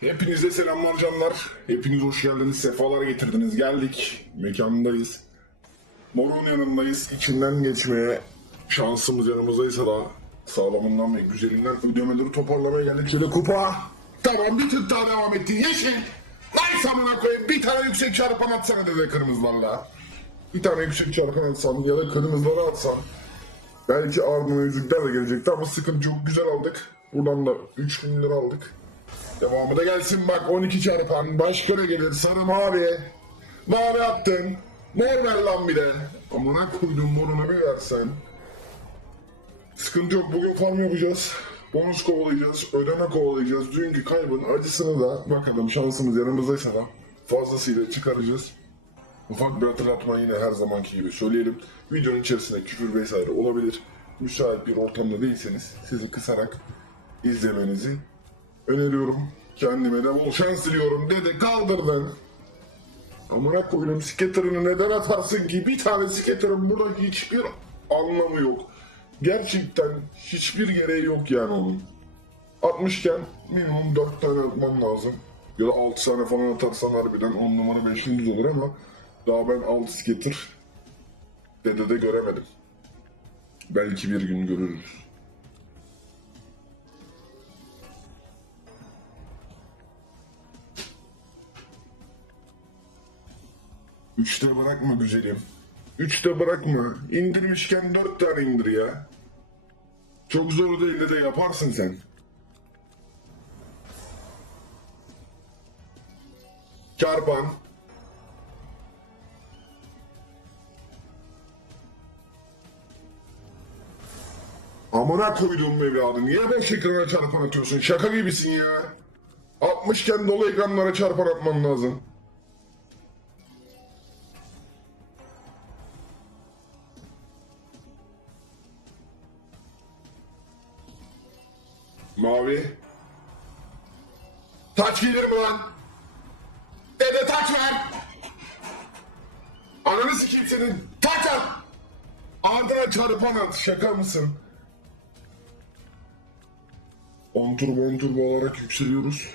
Hepinize selamlar canlar. Hepiniz hoş geldiniz. Sefalar getirdiniz. Geldik. Mekandayız. Morun yanındayız. İçinden geçmeye şansımız yanımızdaysa da sağlamından ve güzelinden ödemeleri toparlamaya geldik. Şöyle kupa. Tamam bir tık daha devam etti. Yeşil. Nice amına koyayım. Bir tane yüksek çarpan atsana dede kırmızılarla. Bir tane yüksek çarpan atsan ya da kırmızıları atsan. Belki ardına yüzükler de gelecekti ama sıkıntı yok. Güzel aldık. Buradan da 3000 lira aldık. Devamı da gelsin bak 12 çarpan. Başka ne gelir? Sarı mavi. Mavi attın. Ver lan bir de. Amına koydum moruna bir versen. Sıkıntı yok. Bugün farm yapacağız. Bonus kovalayacağız. Ödeme kovalayacağız. Dünkü kaybın acısını da bakalım şansımız yanımızdaysa da fazlasıyla çıkaracağız. Ufak bir hatırlatma yine her zamanki gibi söyleyelim. Videonun içerisinde küfür vesaire olabilir. Müsait bir ortamda değilseniz sizi kısarak izlemenizi öneriyorum. Kendime de bol şans diliyorum. Dede kaldırdın. Amına koyayım skaterını neden atarsın ki? Bir tane skaterın burada hiçbir anlamı yok. Gerçekten hiçbir gereği yok yani onun. Atmışken minimum 4 tane atman lazım. Ya da 6 tane falan atarsan harbiden 10 numara 5 yıldız olur ama daha ben 6 skater dedede göremedim. Belki bir gün görürüz. Üçte bırakma güzelim. Üçte bırakma. İndirmişken dört tane indir ya. Çok zor değil de yaparsın sen. Çarpan. Amına koyduğum evladı. Niye boş ekrana çarpan atıyorsun? Şaka gibisin ya. 60'ken dolu ekranlara çarpan atman lazım. Mavi. Taç gelir mi lan? Dede taç ver. Ananı sikeyim senin. Taç at. Ardına çarpan at. Şaka mısın? On turbo on turbo olarak yükseliyoruz.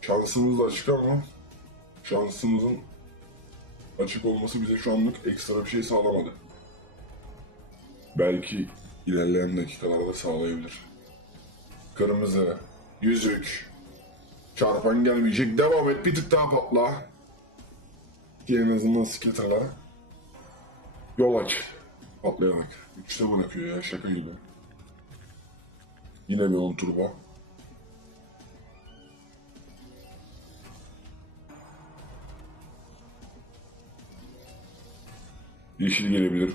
Şansımız da açık ama şansımızın açık olması bize şu anlık ekstra bir şey sağlamadı. Belki ilerleyen dakikalarda sağlayabilir. Kırmızı, yüzük, çarpan gelmeyecek. Devam et bir tık daha patla. En azından skaterla. Yol aç. Patlayarak. Üçte bırakıyor ya şaka gibi. Yine bir 10 turbo. Yeşil gelebilir.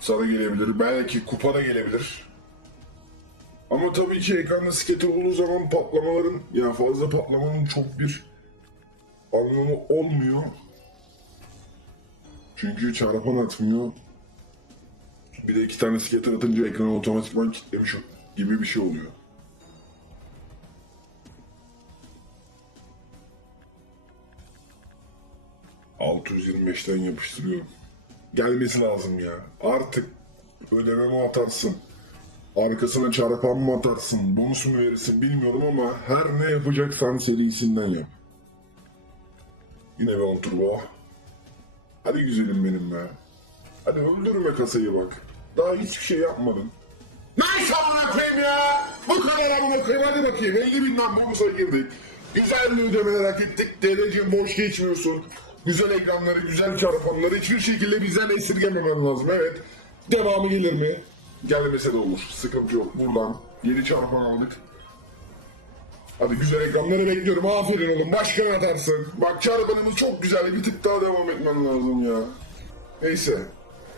Sarı gelebilir. Belki kupada gelebilir. Ama tabii ki ekranda skater olduğu zaman patlamaların yani fazla patlamanın çok bir anlamı olmuyor. Çünkü çarpan atmıyor. Bir de iki tane skater atınca ekranı otomatikman kilitlemiş gibi bir şey oluyor. ...625'ten yapıştırıyorum. Gelmesi lazım ya. Artık ödememi atarsın. Arkasına çarpan mı atarsın, bonus mu verirsin bilmiyorum ama her ne yapacaksan serisinden yap. Yine bir on turbo. Hadi güzelim benim be. Hadi öldürme kasayı bak. Daha hiçbir şey yapmadın. Nice amına koyayım ya! Bu kadar amına koyayım hadi bakayım. 50 binden bonusa girdik. Güzel ödemeler hak ettik. Dedeciğim boş geçmiyorsun. Güzel ekranları, güzel çarpanları hiçbir şekilde bizden esirgememen lazım. Evet. Devamı gelir mi? Gelmese de olur. Sıkıntı yok. Buradan 7 çarpan aldık. Hadi güzel ekranları bekliyorum. Aferin oğlum. Başka atarsın? Bak çarpanımız çok güzel. Bir tık daha devam etmen lazım ya. Neyse.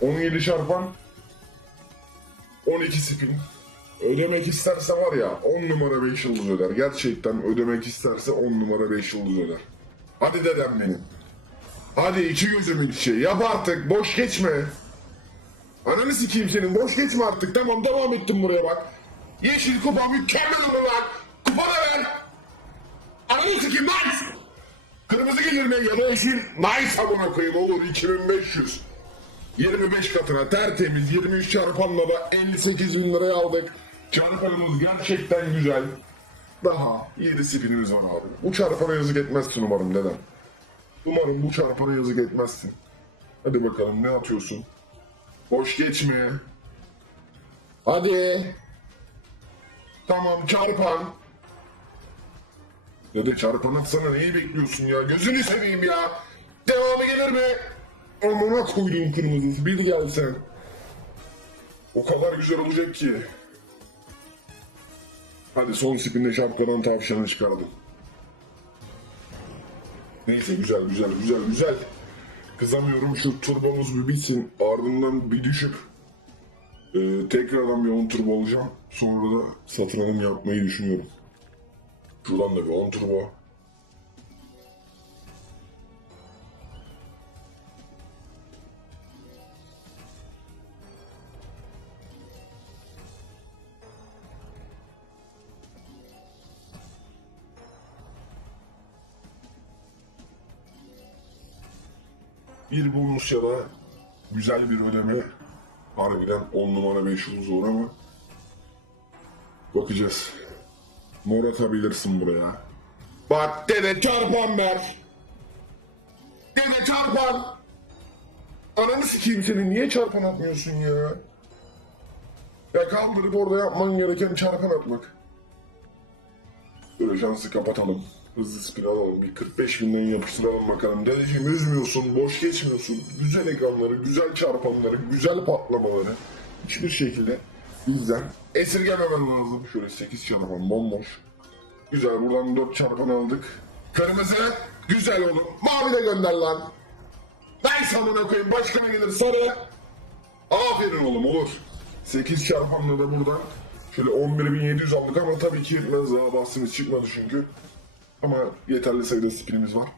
17 çarpan 12 spin. Ödemek isterse var ya 10 numara 5 yıldız öder. Gerçekten ödemek isterse 10 numara 5 yıldız öder. Hadi dedem benim. Hadi iki gözümün içi. Yap artık. Boş geçme. Ananı sikeyim senin. Boş geçme artık. Tamam devam ettim buraya bak. Yeşil kupa mükemmel olur lan. Kupa da ver. Ananı sikeyim nice. Kırmızı gelir mi ya da yeşil? Nice amına koyayım olur 2500. 25 katına tertemiz 23 çarpanla da 58 bin liraya aldık. Çarpanımız gerçekten güzel. daha 7 spinimiz var abi. Bu çarpana yazık etmezsin umarım dedem. Umarım bu çarpana yazık etmezsin. Hadi bakalım ne atıyorsun? Boş geçme. Hadi. Tamam çarpan. Dede çarpan atsana neyi bekliyorsun ya? Gözünü seveyim ya. Devamı gelir mi? Amına koyduğum kırmızısı bir gelsen. O kadar güzel olacak ki. Hadi son spinde şapkadan tavşanı çıkardım. Neyse güzel güzel güzel güzel. Kızamıyorum şu turbomuz bir bitsin. Ardından bir düşüp e, tekrardan bir 10 turbo alacağım. Sonra da satın alım yapmayı düşünüyorum. Şuradan da bir 10 turbo. Bir bonus ya da güzel bir ödeme. Harbiden 10 numara 5 yıldız olur ama bakacağız. Mor atabilirsin buraya. Bak dede çarpan ver. Dede çarpan. Ananı sikeyim senin niye çarpan atmıyorsun ya? Ya kaldırıp orada yapman gereken çarpan atmak. Böyle şansı kapatalım. Hızlı spin alalım. Bir 45 binden yapıştıralım bakalım. Dedeciğim üzmüyorsun, boş geçmiyorsun. Güzel ekranları, güzel çarpanları, güzel patlamaları. Hiçbir şekilde bizden esirgememen lazım. Şöyle 8 çarpan bomboş. Güzel buradan 4 çarpan aldık. Kırmızı güzel oğlum. Mavi de gönder lan. Ben sanına koyayım başkana gelir sarı. Aferin oğlum olur. 8 çarpanla da buradan şöyle 11.700 aldık ama tabii ki yetmez daha bahsimiz çıkmadı çünkü. Ama yeterli sayıda spinimiz var.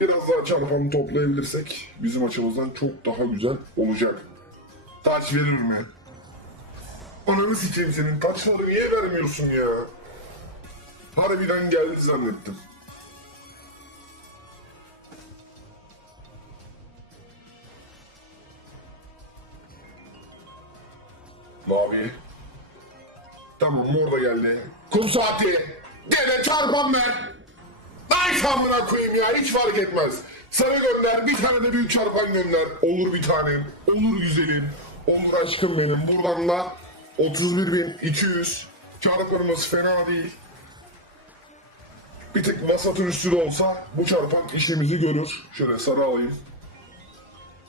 Biraz daha çarpan toplayabilirsek bizim açımızdan çok daha güzel olacak. Taç verir mi? Ananı sikeyim senin taçları niye vermiyorsun ya? Harbiden geldi zannettim. Mavi. Tamam mor da geldi. Kum saati. Gene çarpan ver. Ay amına koyayım ya hiç fark etmez. Sarı gönder bir tane de büyük çarpan gönder. Olur bir tanem. Olur güzelim. Olur aşkım benim. Buradan da 31.200 çarpanımız fena değil. Bir tek vasatın üstü de olsa bu çarpan işimizi görür. Şöyle sarı alayım.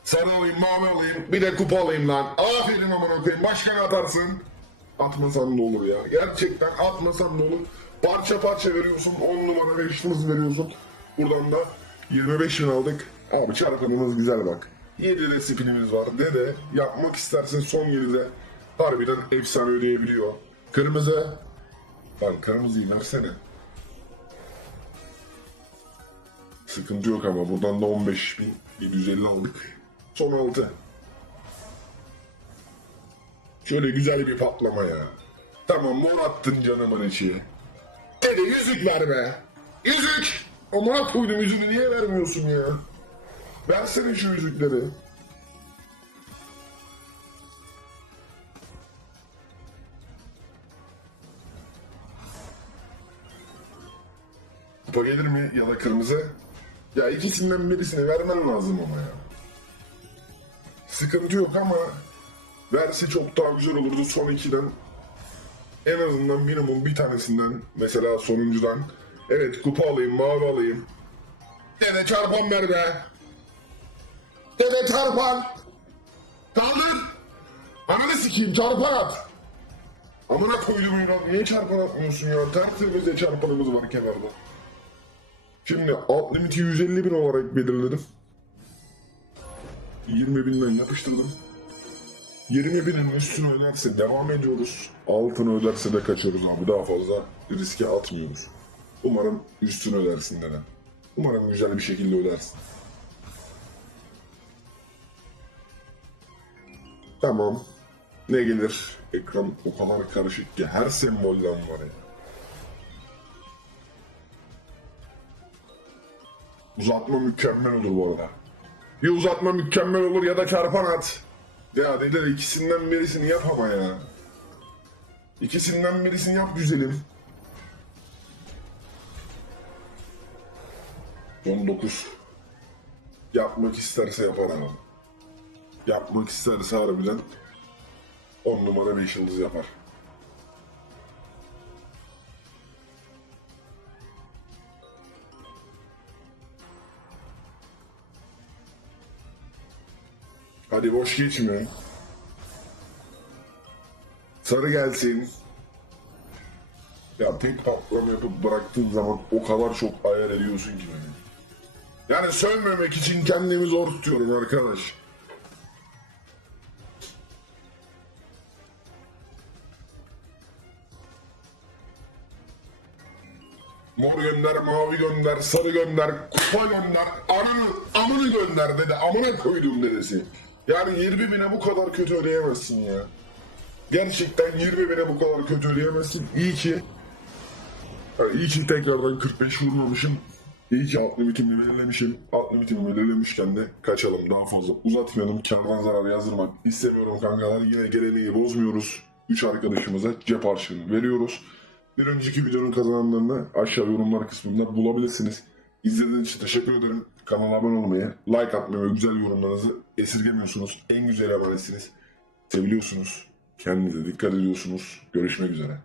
Sarı alayım, mavi alayım. Bir de kupa alayım lan. Aferin amına koyayım. Başka ne atarsın? Atmasan ne olur ya. Gerçekten atmasan ne olur. Parça parça veriyorsun. 10 numara 5 yıldız veriyorsun. Buradan da 25 bin aldık. Abi çarpanımız güzel bak. 7 de spinimiz var. Dede yapmak istersen son 7'de harbiden efsane ödeyebiliyor. Kırmızı. Lan kırmızıyı versene. Sıkıntı yok ama buradan da 15.750 aldık. Son 6. Şöyle güzel bir patlama ya. Tamam mor attın canımın içi. Dede yüzük ver be. Yüzük. Amına koydum yüzüğünü niye vermiyorsun ya? Versene şu yüzükleri. Kupa gelir mi ya da kırmızı? Ya ikisinden birisini vermen lazım ama ya. Sıkıntı yok ama verse çok daha güzel olurdu son ikiden. En azından minimum bir tanesinden mesela sonuncudan. Evet kupa alayım mavi alayım. Dede çarpan ver be. Dede çarpan. Kaldır. Ananı sikeyim çarpan at. Amına koydum ya. Niye çarpan atmıyorsun ya? Tertemiz de çarpanımız var kenarda. Şimdi alt limiti 150 bin olarak belirledim. 20 binden yapıştırdım. 20 binin üstünü öderse devam ediyoruz. Altını öderse de kaçıyoruz abi. Daha fazla riske atmıyoruz. Umarım üstünü ödersin neden. Umarım güzel bir şekilde ödersin. Tamam. Ne gelir? Ekran o kadar karışık ki her sembolden var ya. Uzatma mükemmel olur bu arada. Bir uzatma mükemmel olur ya da çarpan at. Ya dediler ikisinden birisini yap ama ya. İkisinden birisini yap güzelim. Son 9. Yapmak isterse yapar ama. Yapmak isterse harbiden 10 numara 5 yıldız yapar. Hadi boş geçme. Sarı gelsin. Ya tek patlama yapıp bıraktığın zaman o kadar çok ayar ediyorsun ki beni. Yani sövmemek için kendimi zor tutuyorum arkadaş. Mor gönder, mavi gönder, sarı gönder, kupa gönder, ananı, amını gönder dedi. Amına koydum dedesi. Yani 20 bine bu kadar kötü ödeyemezsin ya. Gerçekten 20 bine bu kadar kötü ödeyemezsin. İyi ki Ha, iyi ki tekrardan 45 vurmamışım. İyi ki alt limitimi belirlemişim. Alt limitimi belirlemişken de kaçalım daha fazla uzatmayalım. Kardan zarar yazdırmak istemiyorum kankalar. Yine geleneği bozmuyoruz. 3 arkadaşımıza cep harçlığını veriyoruz. Bir önceki videonun kazananlarını aşağı yorumlar kısmında bulabilirsiniz. İzlediğiniz için teşekkür ederim. Kanala abone olmayı, like atmayı ve güzel yorumlarınızı esirgemiyorsunuz. En güzel emanetsiniz. Seviliyorsunuz. Kendinize dikkat ediyorsunuz. Görüşmek üzere.